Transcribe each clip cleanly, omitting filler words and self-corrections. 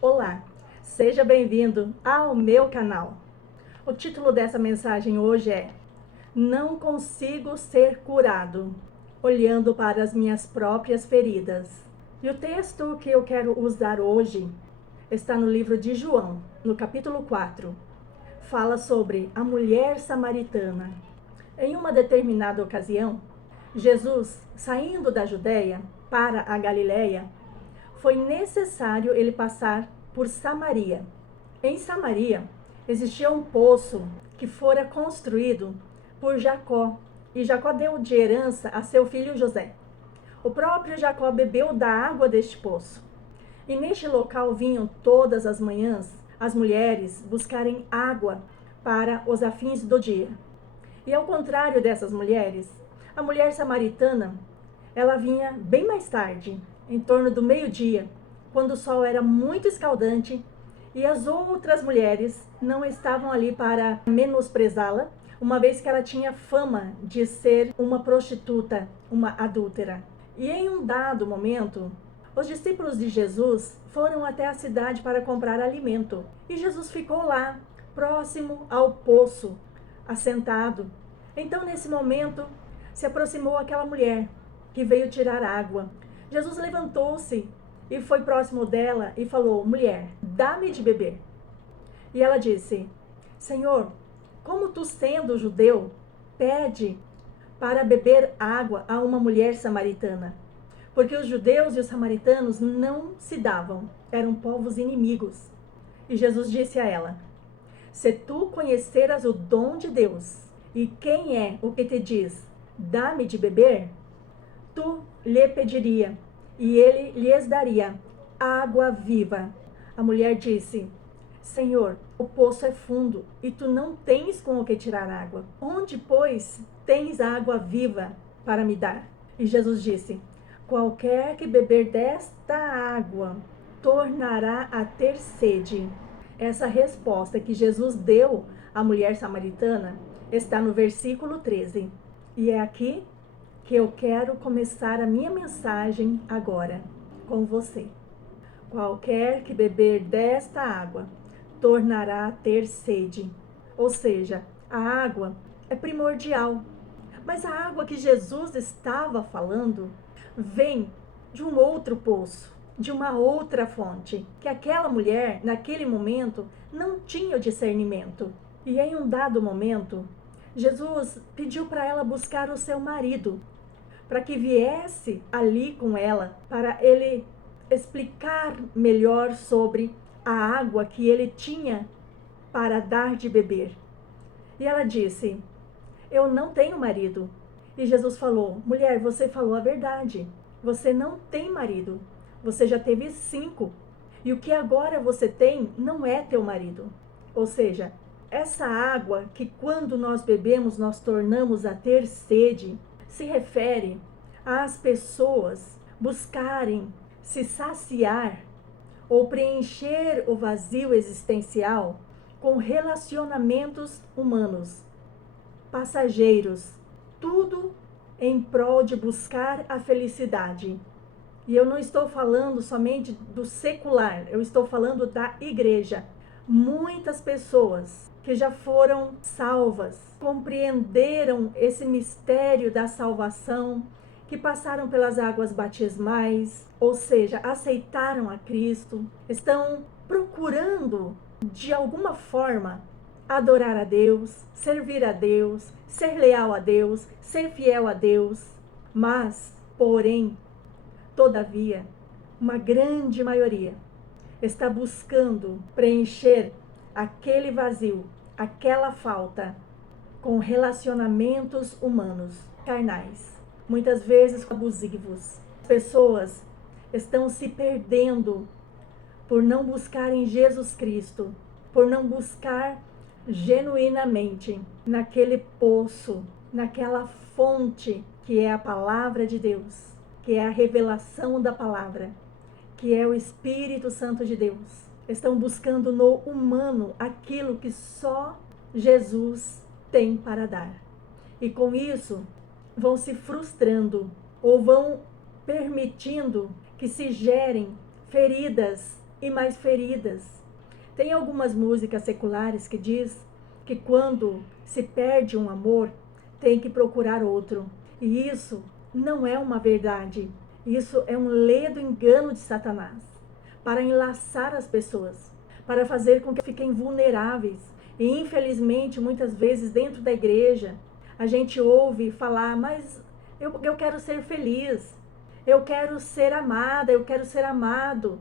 Olá, seja bem-vindo ao meu canal. O título dessa mensagem hoje é Não consigo ser curado, olhando para as minhas próprias feridas. E o texto que eu quero usar hoje está no livro de João, no capítulo 4. Fala sobre a mulher samaritana. Em uma determinada ocasião, Jesus, saindo da Judéia para a Galiléia, foi necessário ele passar por Samaria. Em Samaria existia um poço que fora construído por Jacó, e Jacó deu de herança a seu filho José. O próprio Jacó bebeu da água deste poço. E neste local vinham todas as manhãs as mulheres buscarem água para os afins do dia. E ao contrário dessas mulheres, a mulher samaritana, ela vinha bem mais tarde, em torno do meio-dia, quando o sol era muito escaldante, e as outras mulheres não estavam ali para menosprezá-la, uma vez que ela tinha fama de ser uma prostituta, uma adúltera. E em um dado momento, os discípulos de Jesus foram até a cidade para comprar alimento. E Jesus ficou lá, próximo ao poço, assentado. Então, nesse momento, se aproximou aquela mulher que veio tirar água. Jesus levantou-se e foi próximo dela e falou: Mulher, dá-me de beber. E ela disse: Senhor, como tu sendo judeu, pede para beber água a uma mulher samaritana? Porque os judeus e os samaritanos não se davam, eram povos inimigos. E Jesus disse a ela: Se tu conheceras o dom de Deus, e quem é o que te diz, dá-me de beber, tu lhe pediria, e ele lhes daria água viva. A mulher disse: Senhor, o poço é fundo, e tu não tens com o que tirar água. Onde, pois, tens água viva para me dar? E Jesus disse: Qualquer que beber desta água tornará a ter sede. Essa resposta que Jesus deu à mulher samaritana está no versículo 13. E é aqui que eu quero começar a minha mensagem agora com você. Qualquer que beber desta água tornará a ter sede. Ou seja, a água é primordial. Mas a água que Jesus estava falando vem de um outro poço, de uma outra fonte, que aquela mulher, naquele momento, não tinha o discernimento. E em um dado momento, Jesus pediu para ela buscar o seu marido, para que viesse ali com ela, para ele explicar melhor sobre a água que ele tinha para dar de beber. E ela disse: Eu não tenho marido. E Jesus falou: Mulher, você falou a verdade. Você não tem marido. Você já teve 5. E o que agora você tem não é teu marido. Ou seja, essa água que quando nós bebemos nós tornamos a ter sede, se refere às pessoas buscarem se saciar ou preencher o vazio existencial com relacionamentos humanos, passageiros, tudo em prol de buscar a felicidade. E eu não estou falando somente do secular, eu estou falando da igreja. Muitas pessoas que já foram salvas, compreenderam esse mistério da salvação, que passaram pelas águas batismais, ou seja, aceitaram a Cristo, estão procurando de alguma forma adorar a Deus, servir a Deus, ser leal a Deus, ser fiel a Deus. Mas, porém, todavia, uma grande maioria está buscando preencher aquele vazio, aquela falta, com relacionamentos humanos, carnais, muitas vezes abusivos. Pessoas estão se perdendo por não buscarem Jesus Cristo, por não buscar genuinamente naquele poço, naquela fonte que é a palavra de Deus, que é a revelação da palavra, que é o Espírito Santo de Deus. Estão buscando no humano aquilo que só Jesus tem para dar. E com isso vão se frustrando ou vão permitindo que se gerem feridas e mais feridas. Tem algumas músicas seculares que diz que quando se perde um amor, tem que procurar outro. E isso não é uma verdade. Isso é um ledo engano de Satanás para enlaçar as pessoas, para fazer com que fiquem vulneráveis. E infelizmente, muitas vezes dentro da igreja, a gente ouve falar, mas eu quero ser feliz, eu quero ser amada, eu quero ser amado,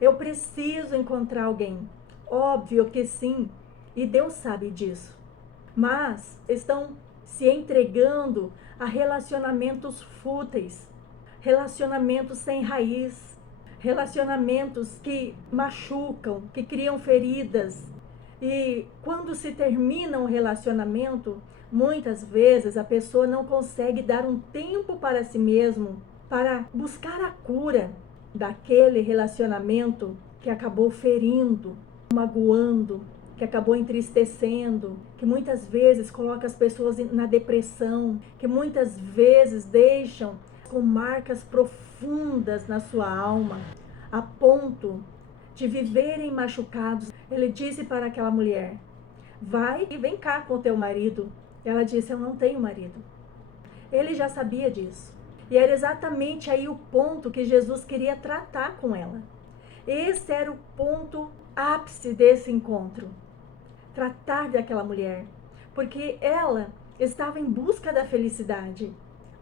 eu preciso encontrar alguém. Óbvio que sim, e Deus sabe disso. Mas estão se entregando a relacionamentos fúteis, relacionamentos sem raiz, relacionamentos que machucam, que criam feridas. E quando se termina um relacionamento, muitas vezes a pessoa não consegue dar um tempo para si mesmo, para buscar a cura daquele relacionamento que acabou ferindo, magoando, que acabou entristecendo, que muitas vezes coloca as pessoas na depressão, que muitas vezes deixam com marcas profundas na sua alma, a ponto de viverem machucados. Ele disse para aquela mulher, vai e vem cá com o teu marido. Ela disse, eu não tenho marido. Ele já sabia disso. E era exatamente aí o ponto que Jesus queria tratar com ela. Esse era o ponto ápice desse encontro. Tratar daquela mulher. Porque ela estava em busca da felicidade,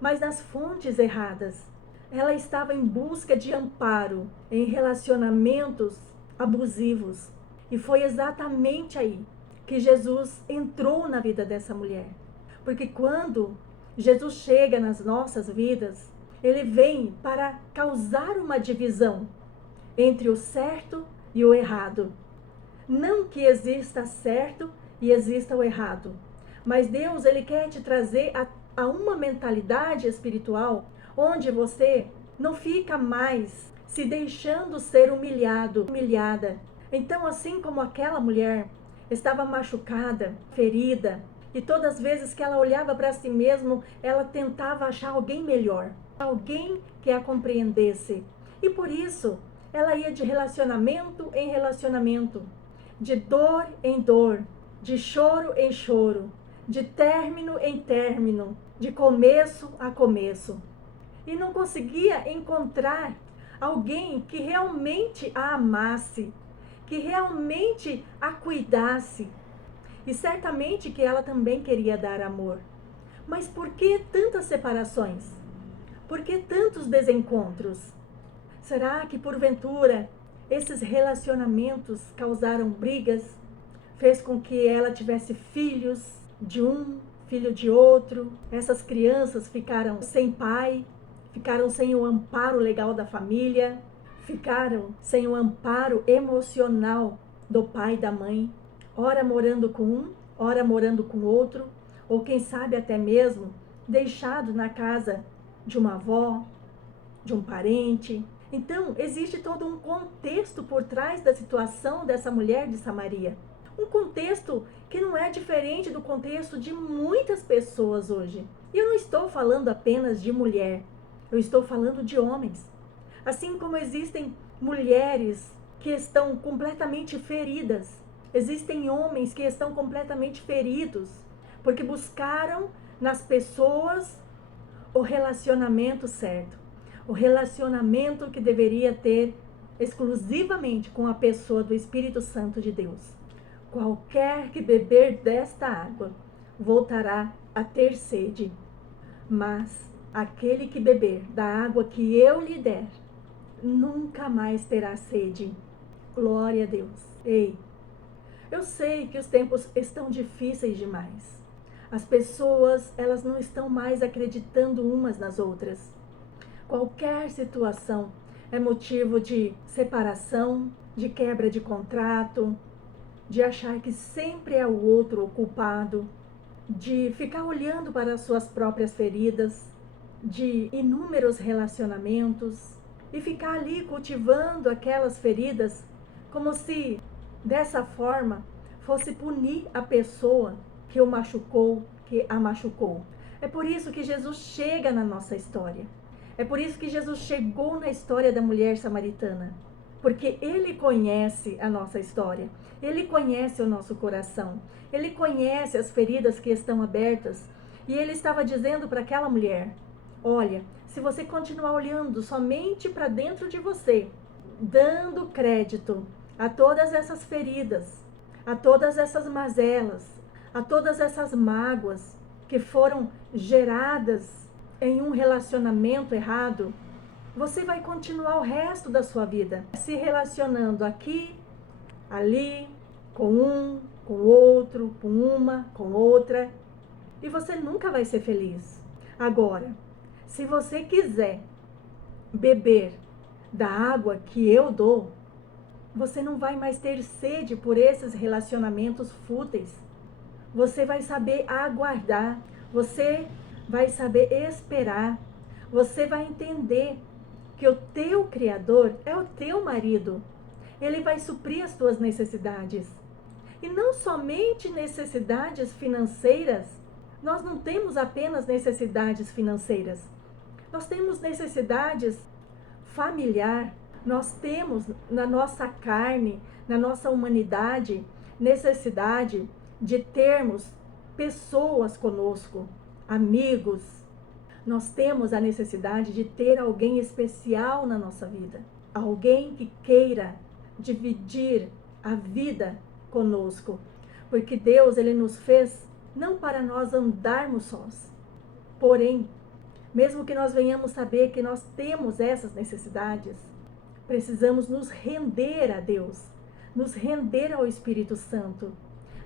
mas nas fontes erradas. Ela estava em busca de amparo em relacionamentos abusivos. E foi exatamente aí que Jesus entrou na vida dessa mulher. Porque quando Jesus chega nas nossas vidas, ele vem para causar uma divisão entre o certo e o errado. Não que exista certo e exista o errado, mas Deus, ele quer te trazer a uma mentalidade espiritual onde você não fica mais se deixando ser humilhado, humilhada. Então, assim como aquela mulher estava machucada, ferida, e todas as vezes que ela olhava para si mesma, ela tentava achar alguém melhor, alguém que a compreendesse. E por isso, ela ia de relacionamento em relacionamento, de dor em dor, de choro em choro, de término em término, de começo a começo. E não conseguia encontrar alguém que realmente a amasse, que realmente a cuidasse. E certamente que ela também queria dar amor. Mas por que tantas separações? Por que tantos desencontros? Será que porventura esses relacionamentos causaram brigas? Fez com que ela tivesse filhos de um, filho de outro? Essas crianças ficaram sem pai, ficaram sem o amparo legal da família, ficaram sem o amparo emocional do pai e da mãe. Ora morando com um, ora morando com outro, ou quem sabe até mesmo deixado na casa de uma avó, de um parente. Então, existe todo um contexto por trás da situação dessa mulher de Samaria. Um contexto que não é diferente do contexto de muitas pessoas hoje. E eu não estou falando apenas de mulher, eu estou falando de homens. Assim como existem mulheres que estão completamente feridas, existem homens que estão completamente feridos, porque buscaram nas pessoas o relacionamento certo. O relacionamento que deveria ter exclusivamente com a pessoa do Espírito Santo de Deus. Qualquer que beber desta água voltará a ter sede, mas aquele que beber da água que eu lhe der, nunca mais terá sede. Glória a Deus. Ei, eu sei que os tempos estão difíceis demais. As pessoas, elas não estão mais acreditando umas nas outras. Qualquer situação é motivo de separação, de quebra de contrato, de achar que sempre é o outro o culpado, de ficar olhando para as suas próprias feridas, de inúmeros relacionamentos e ficar ali cultivando aquelas feridas como se dessa forma fosse punir a pessoa que o machucou, que a machucou. É por isso que Jesus chega na nossa história. É por isso que Jesus chegou na história da mulher samaritana. porque Ele conhece a nossa história, Ele conhece o nosso coração, Ele conhece as feridas que estão abertas. E Ele estava dizendo para aquela mulher: olha, se você continuar olhando somente para dentro de você, dando crédito a todas essas feridas, a todas essas mazelas, a todas essas mágoas que foram geradas em um relacionamento errado, você vai continuar o resto da sua vida se relacionando aqui, ali, com um, com outro, com uma, com outra, e você nunca vai ser feliz. Agora, se você quiser beber da água que eu dou, você não vai mais ter sede por esses relacionamentos fúteis. Você vai saber aguardar, você vai saber esperar, você vai entender que o teu Criador é o teu marido. Ele vai suprir as tuas necessidades. E não somente necessidades financeiras. Nós não temos apenas necessidades financeiras. Nós temos necessidades familiar. Nós temos na nossa carne, na nossa humanidade, necessidade de termos pessoas conosco, amigos. Nós temos a necessidade de ter alguém especial na nossa vida. Alguém que queira dividir a vida conosco. Porque Deus, Ele nos fez não para nós andarmos sós. Porém, mesmo que nós venhamos saber que nós temos essas necessidades, precisamos nos render a Deus, nos render ao Espírito Santo,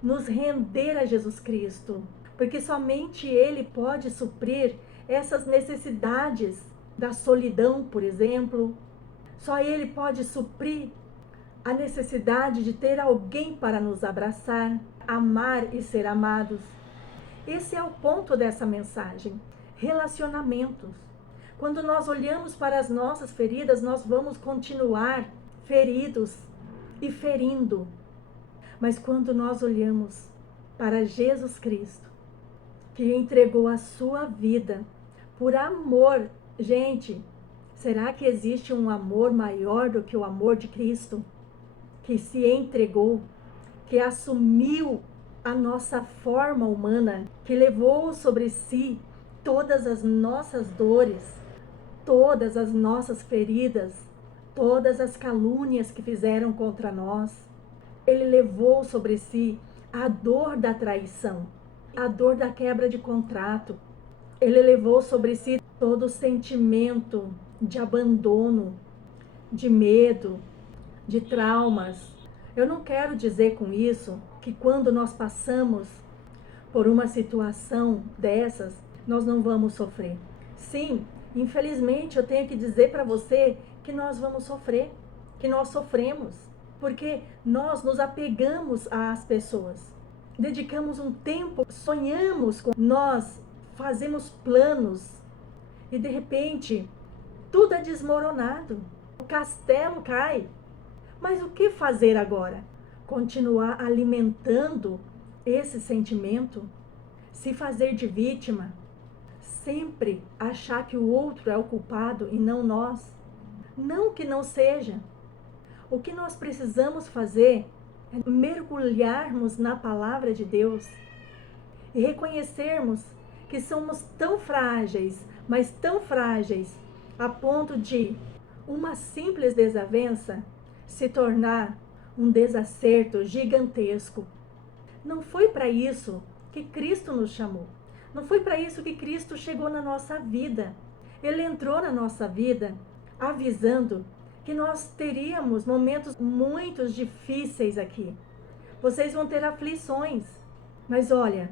nos render a Jesus Cristo, porque somente Ele pode suprir essas necessidades da solidão, por exemplo. Só Ele pode suprir a necessidade de ter alguém para nos abraçar, amar e ser amados. Esse é o ponto dessa mensagem. Relacionamentos. Quando nós olhamos para as nossas feridas, nós vamos continuar feridos e ferindo. Mas quando nós olhamos para Jesus Cristo, que entregou a sua vida por amor, gente, será que existe um amor maior do que o amor de Cristo? Que se entregou, que assumiu a nossa forma humana, que levou sobre si todas as nossas dores, todas as nossas feridas, todas as calúnias que fizeram contra nós. Ele levou sobre si a dor da traição, a dor da quebra de contrato. Ele levou sobre si todo o sentimento de abandono, de medo, de traumas. Eu não quero dizer com isso que quando nós passamos por uma situação dessas, nós não vamos sofrer. Sim, infelizmente eu tenho que dizer para você que nós vamos sofrer, que nós sofremos, porque nós nos apegamos às pessoas, dedicamos um tempo, sonhamos com nós, fazemos planos e de repente tudo é desmoronado, o castelo cai. Mas o que fazer agora? Continuar alimentando esse sentimento? Se fazer de vítima? Sempre achar que o outro é o culpado e não nós? Não que não seja. O que nós precisamos fazer é mergulharmos na palavra de Deus e reconhecermos que somos tão frágeis, mas tão frágeis, a ponto de uma simples desavença se tornar um desacerto gigantesco. Não foi para isso que Cristo nos chamou. Não foi para isso que Cristo chegou na nossa vida. Ele entrou na nossa vida avisando que nós teríamos momentos muito difíceis aqui. Vocês vão ter aflições. Mas olha,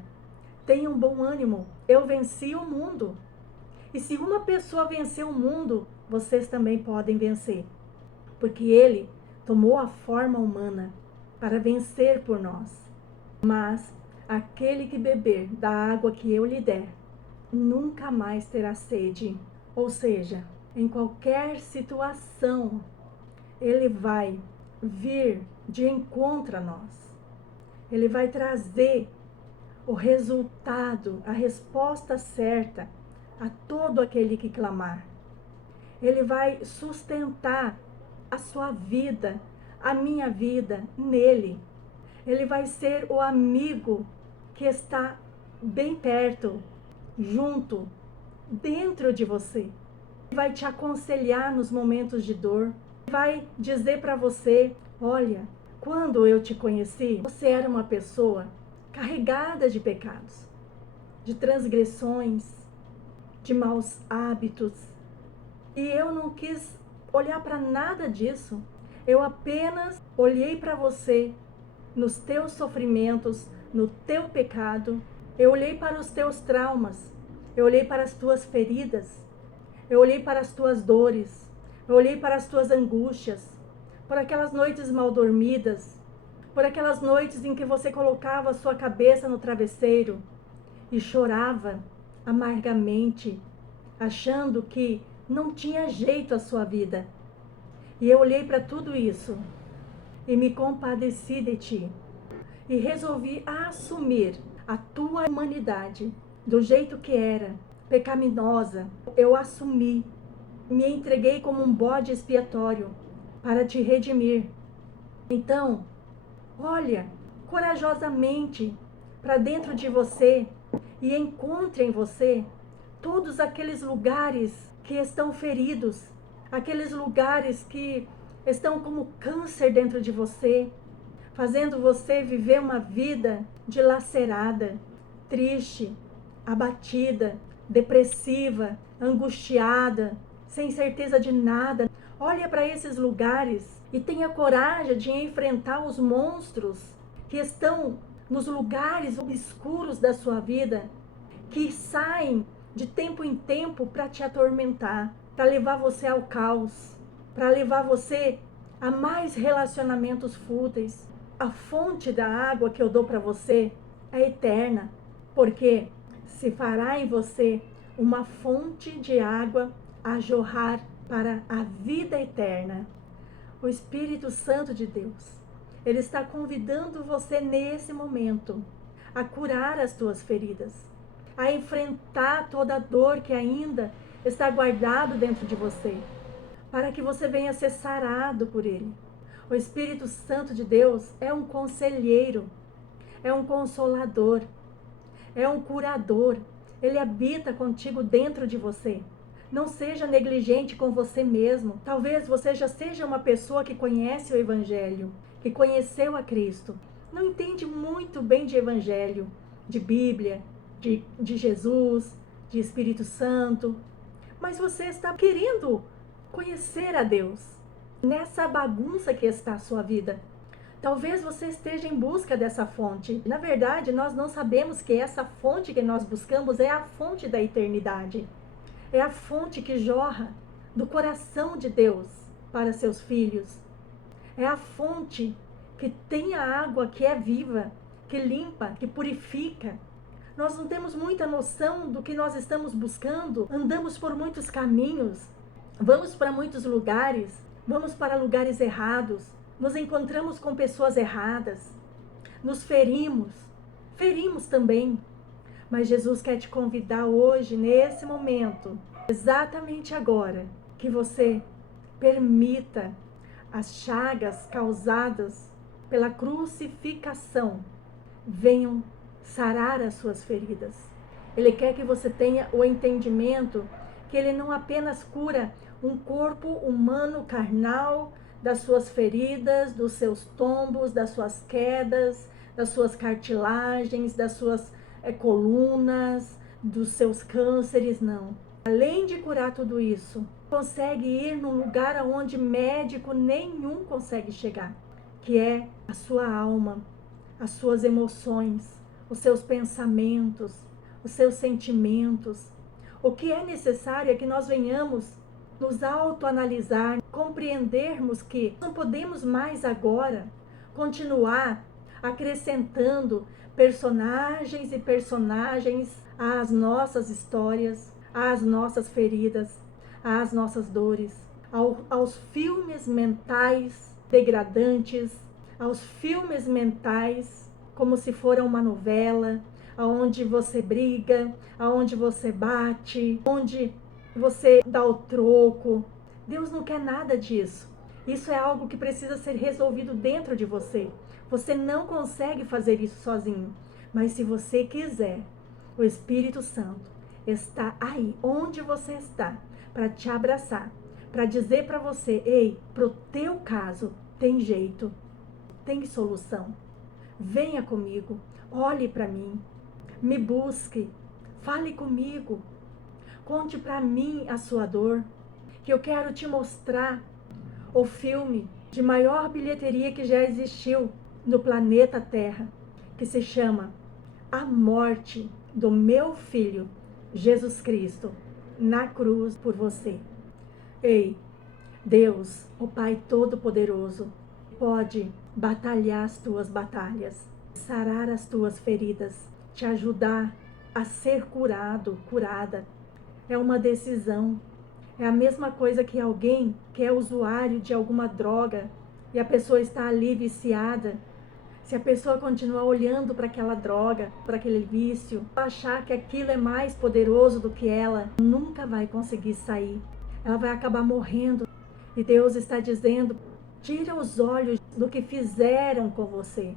tenham bom ânimo. Eu venci o mundo. E se uma pessoa venceu o mundo, vocês também podem vencer. Porque Ele tomou a forma humana para vencer por nós. Mas aquele que beber da água que eu lhe der, nunca mais terá sede. Ou seja, em qualquer situação, Ele vai vir de encontro a nós. Ele vai trazer o resultado, a resposta certa a todo aquele que clamar. Ele vai sustentar a sua vida, a minha vida nele. Ele vai ser o amigo que está bem perto, junto, dentro de você. Ele vai te aconselhar nos momentos de dor. Vai dizer para você: olha, quando eu te conheci, você era uma pessoa carregada de pecados, de transgressões, de maus hábitos. E eu não quis olhar para nada disso. Eu apenas olhei para você nos teus sofrimentos, no teu pecado. Eu olhei para os teus traumas. Eu olhei para as tuas feridas. Eu olhei para as tuas dores. Eu olhei para as tuas angústias. Por aquelas noites mal dormidas. Por aquelas noites em que você colocava a sua cabeça no travesseiro e chorava amargamente, achando que não tinha jeito a sua vida. E eu olhei para tudo isso e me compadeci de ti. E resolvi assumir a tua humanidade do jeito que era, pecaminosa. Eu assumi, me entreguei como um bode expiatório para te redimir. Então, olha corajosamente para dentro de você e encontre em você todos aqueles lugares que estão feridos, aqueles lugares que estão como câncer dentro de você, fazendo você viver uma vida dilacerada, triste, abatida, depressiva, angustiada, sem certeza de nada. Olha para esses lugares e tenha coragem de enfrentar os monstros que estão nos lugares obscuros da sua vida, que saem de tempo em tempo para te atormentar, para levar você ao caos, para levar você a mais relacionamentos fúteis. A fonte da água que eu dou para você é eterna, porque se fará em você uma fonte de água a jorrar para a vida eterna. O Espírito Santo de Deus, ele está convidando você nesse momento a curar as tuas feridas, a enfrentar toda a dor que ainda está guardado dentro de você, para que você venha ser sarado por ele. O Espírito Santo de Deus é um conselheiro, é um consolador, é um curador. Ele habita contigo dentro de você. Não seja negligente com você mesmo. Talvez você já seja uma pessoa que conhece o Evangelho, que conheceu a Cristo. Não entende muito bem de Evangelho, de Bíblia, de Jesus, de Espírito Santo. Mas você está querendo conhecer a Deus nessa bagunça que está a sua vida. Talvez você esteja em busca dessa fonte. Na verdade, nós não sabemos que essa fonte que nós buscamos é a fonte da eternidade. É a fonte que jorra do coração de Deus para seus filhos. É a fonte que tem a água que é viva, que limpa, que purifica. Nós não temos muita noção do que nós estamos buscando. Andamos por muitos caminhos, vamos para muitos lugares, vamos para lugares errados, nos encontramos com pessoas erradas, nos ferimos também. Mas Jesus quer te convidar hoje, nesse momento, exatamente agora, que você permita as chagas causadas pela crucificação venham sarar as suas feridas. Ele quer que você tenha o entendimento que ele não apenas cura um corpo humano carnal das suas feridas, dos seus tombos, das suas quedas, das suas cartilagens, das suas colunas, dos seus cânceres, não. Além de curar tudo isso, consegue ir num lugar aonde médico nenhum consegue chegar, que é a sua alma, as suas emoções, os seus pensamentos, os seus sentimentos. O que é necessário é que nós venhamos nos autoanalisar, compreendermos que não podemos mais agora continuar acrescentando personagens e personagens às nossas histórias, às nossas feridas, às nossas dores, aos filmes mentais degradantes, aos filmes mentais como se fora uma novela, aonde você briga, aonde você bate, onde você dá o troco. Deus não quer nada disso. Isso é algo que precisa ser resolvido dentro de você. Você não consegue fazer isso sozinho. Mas se você quiser, o Espírito Santo está aí, onde você está, para te abraçar, para dizer para você: ei, pro teu caso tem jeito, tem solução. Venha comigo, olhe para mim, me busque, fale comigo, conte para mim a sua dor, que eu quero te mostrar o filme de maior bilheteria que já existiu no planeta Terra, que se chama A Morte do Meu Filho, Jesus Cristo, na cruz por você. Ei, Deus, o Pai Todo-Poderoso, pode batalhar as tuas batalhas, sarar as tuas feridas, te ajudar a ser curado, curada. É uma decisão. É a mesma coisa que alguém que é usuário de alguma droga e a pessoa está ali viciada. Se a pessoa continuar olhando para aquela droga, para aquele vício, achar que aquilo é mais poderoso do que ela, nunca vai conseguir sair. Ela vai acabar morrendo. E Deus está dizendo: tira os olhos do que fizeram com você.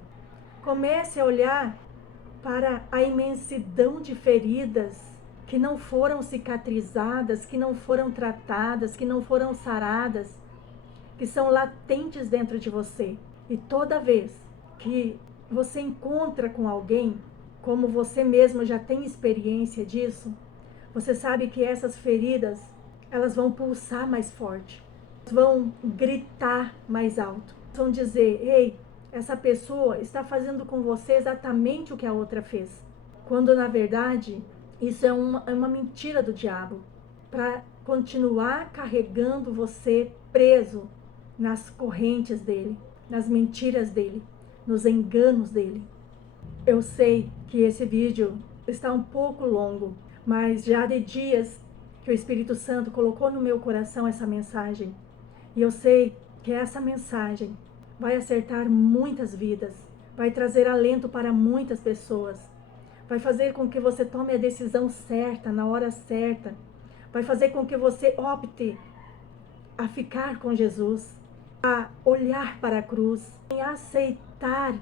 Comece a olhar para a imensidão de feridas que não foram cicatrizadas, que não foram tratadas, que não foram saradas, que são latentes dentro de você. E toda vez que você encontra com alguém, como você mesmo já tem experiência disso, você sabe que essas feridas, elas vão pulsar mais forte, vão gritar mais alto, vão dizer: ei, essa pessoa está fazendo com você exatamente o que a outra fez. Quando na verdade isso é uma mentira do diabo, para continuar carregando você preso nas correntes dele, nas mentiras dele, nos enganos dele. Eu sei que esse vídeo está um pouco longo, mas já de dias que o Espírito Santo colocou no meu coração essa mensagem. E eu sei que essa mensagem vai acertar muitas vidas, vai trazer alento para muitas pessoas, vai fazer com que você tome a decisão certa, na hora certa, vai fazer com que você opte a ficar com Jesus, a olhar para a cruz, a aceitar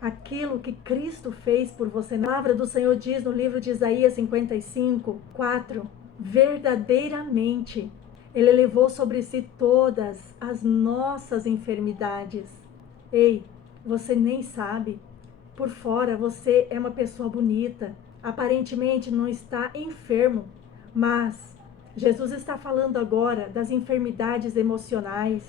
aquilo que Cristo fez por você. A palavra do Senhor diz no livro de Isaías 55:4, verdadeiramente Ele levou sobre si todas as nossas enfermidades. Ei, você nem sabe. Por fora você é uma pessoa bonita, aparentemente não está enfermo, mas Jesus está falando agora das enfermidades emocionais,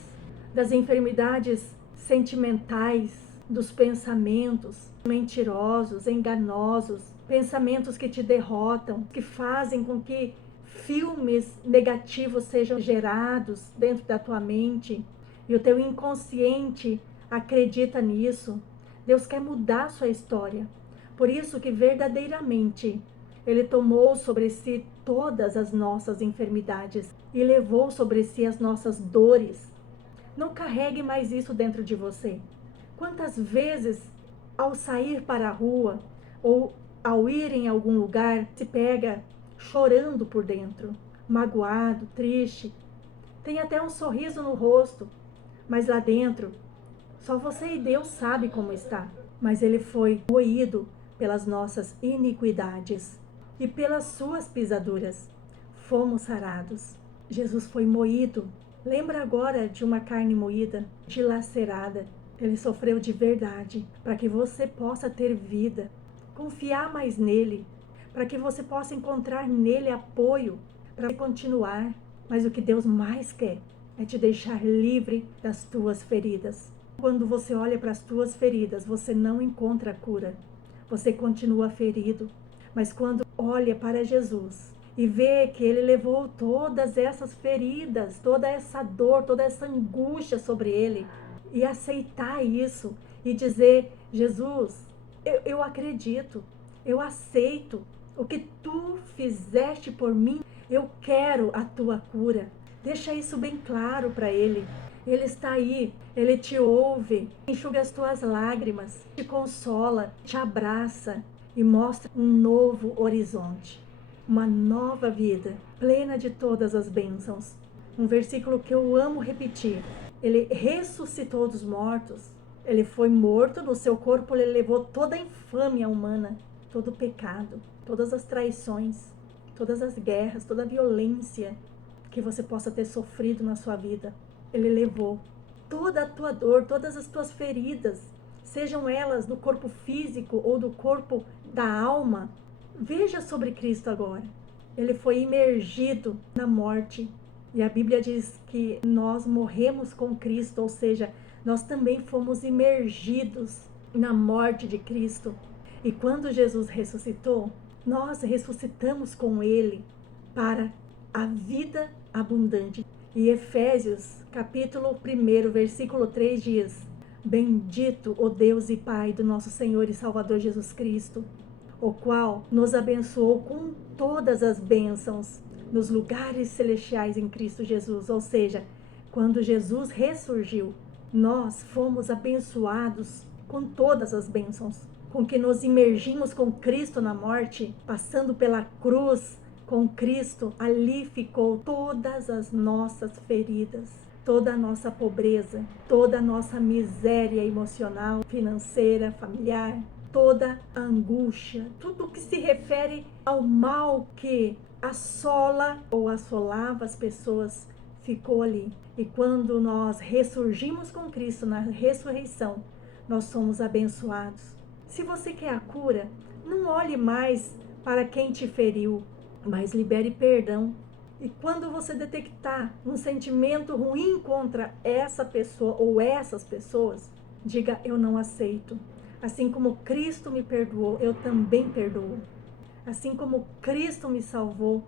das enfermidades sentimentais, dos pensamentos mentirosos, enganosos, pensamentos que te derrotam, que fazem com que filmes negativos sejam gerados dentro da tua mente e o teu inconsciente acredita nisso. Deus quer mudar a sua história. Por isso que verdadeiramente Ele tomou sobre si todas as nossas enfermidades e levou sobre si as nossas dores. Não carregue mais isso dentro de você. Quantas vezes, ao sair para a rua ou ao ir em algum lugar, se pega chorando por dentro, magoado, triste, tem até um sorriso no rosto, mas lá dentro, só você e Deus sabe como está. Mas Ele foi moído pelas nossas iniquidades e pelas suas pisaduras fomos sarados. Jesus foi moído. Lembra agora de uma carne moída, dilacerada. Ele sofreu de verdade, para que você possa ter vida, confiar mais nele, para que você possa encontrar nele apoio, para continuar. Mas o que Deus mais quer é te deixar livre das tuas feridas. Quando você olha para as tuas feridas, você não encontra cura. Você continua ferido. Mas quando olha para Jesus e vê que Ele levou todas essas feridas, toda essa dor, toda essa angústia sobre Ele, e aceitar isso e dizer: Jesus, eu acredito, eu aceito o que Tu fizeste por mim, eu quero a Tua cura. Deixa isso bem claro para Ele. Ele está aí, Ele te ouve, enxuga as tuas lágrimas, te consola, te abraça e mostra um novo horizonte, uma nova vida, plena de todas as bênçãos. Um versículo que eu amo repetir: Ele ressuscitou dos mortos. Ele foi morto, no seu corpo ele levou toda a infâmia humana, todo o pecado, todas as traições, todas as guerras, toda a violência que você possa ter sofrido na sua vida. Ele levou toda a tua dor, todas as tuas feridas, sejam elas do corpo físico ou do corpo da alma. Veja sobre Cristo agora. Ele foi imergido na morte. E a Bíblia diz que nós morremos com Cristo, ou seja, nós também fomos imergidos na morte de Cristo. E quando Jesus ressuscitou, nós ressuscitamos com Ele para a vida abundante. E Efésios, capítulo 1, versículo 3 diz: Bendito o Deus e Pai do nosso Senhor e Salvador Jesus Cristo, o qual nos abençoou com todas as bênçãos nos lugares celestiais em Cristo Jesus. Ou seja, quando Jesus ressurgiu, nós fomos abençoados com todas as bênçãos, com que nos imergimos com Cristo na morte, passando pela cruz com Cristo. Ali ficou todas as nossas feridas, toda a nossa pobreza, toda a nossa miséria emocional, financeira, familiar, toda a angústia, tudo que se refere ao mal que assola ou assolava as pessoas, ficou ali. E quando nós ressurgimos com Cristo na ressurreição, nós somos abençoados. Se você quer a cura, não olhe mais para quem te feriu, mas libere perdão. E quando você detectar um sentimento ruim contra essa pessoa ou essas pessoas, diga: eu não aceito. Assim como Cristo me perdoou, eu também perdoo. Assim como Cristo me salvou,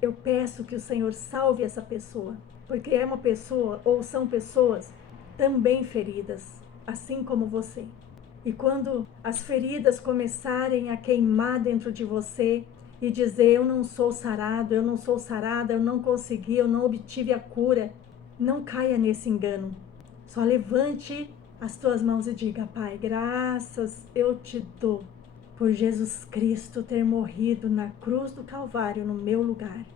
eu peço que o Senhor salve essa pessoa, porque é uma pessoa ou são pessoas também feridas, assim como você. E quando as feridas começarem a queimar dentro de você e dizer: eu não sou sarado, eu não sou sarada, eu não consegui, eu não obtive a cura, não caia nesse engano. Só levante as tuas mãos e diga: Pai, graças eu te dou por Jesus Cristo ter morrido na cruz do Calvário no meu lugar.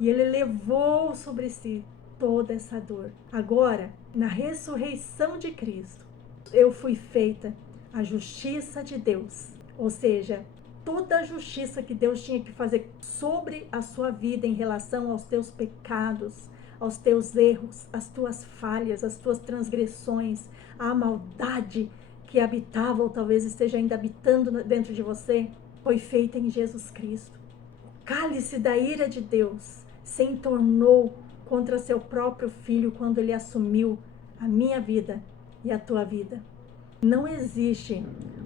E Ele levou sobre si toda essa dor. Agora, na ressurreição de Cristo, eu fui feita a justiça de Deus. Ou seja, toda a justiça que Deus tinha que fazer sobre a sua vida em relação aos teus pecados, aos teus erros, às tuas falhas, às tuas transgressões, à maldade que habitava ou talvez esteja ainda habitando dentro de você, foi feita em Jesus Cristo. O cálice da ira de Deus se entornou contra seu próprio Filho quando Ele assumiu a minha vida e a tua vida. Não existe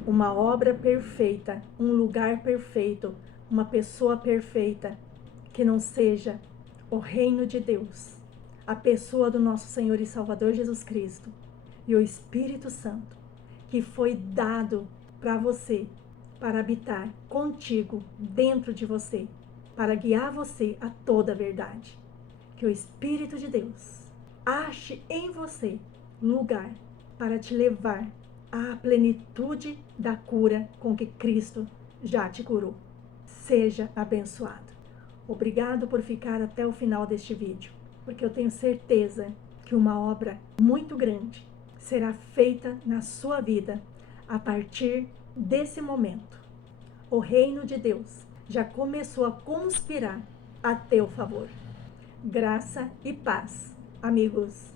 uma obra perfeita, um lugar perfeito, uma pessoa perfeita que não seja o reino de Deus, a pessoa do nosso Senhor e Salvador Jesus Cristo e o Espírito Santo, que foi dado para você, para habitar contigo, dentro de você, para guiar você a toda a verdade. Que o Espírito de Deus ache em você lugar para te levar à plenitude da cura com que Cristo já te curou. Seja abençoado. Obrigado por ficar até o final deste vídeo, porque eu tenho certeza que uma obra muito grande será feita na sua vida a partir desse momento. O reino de Deus já começou a conspirar a teu favor. Graça e paz, amigos.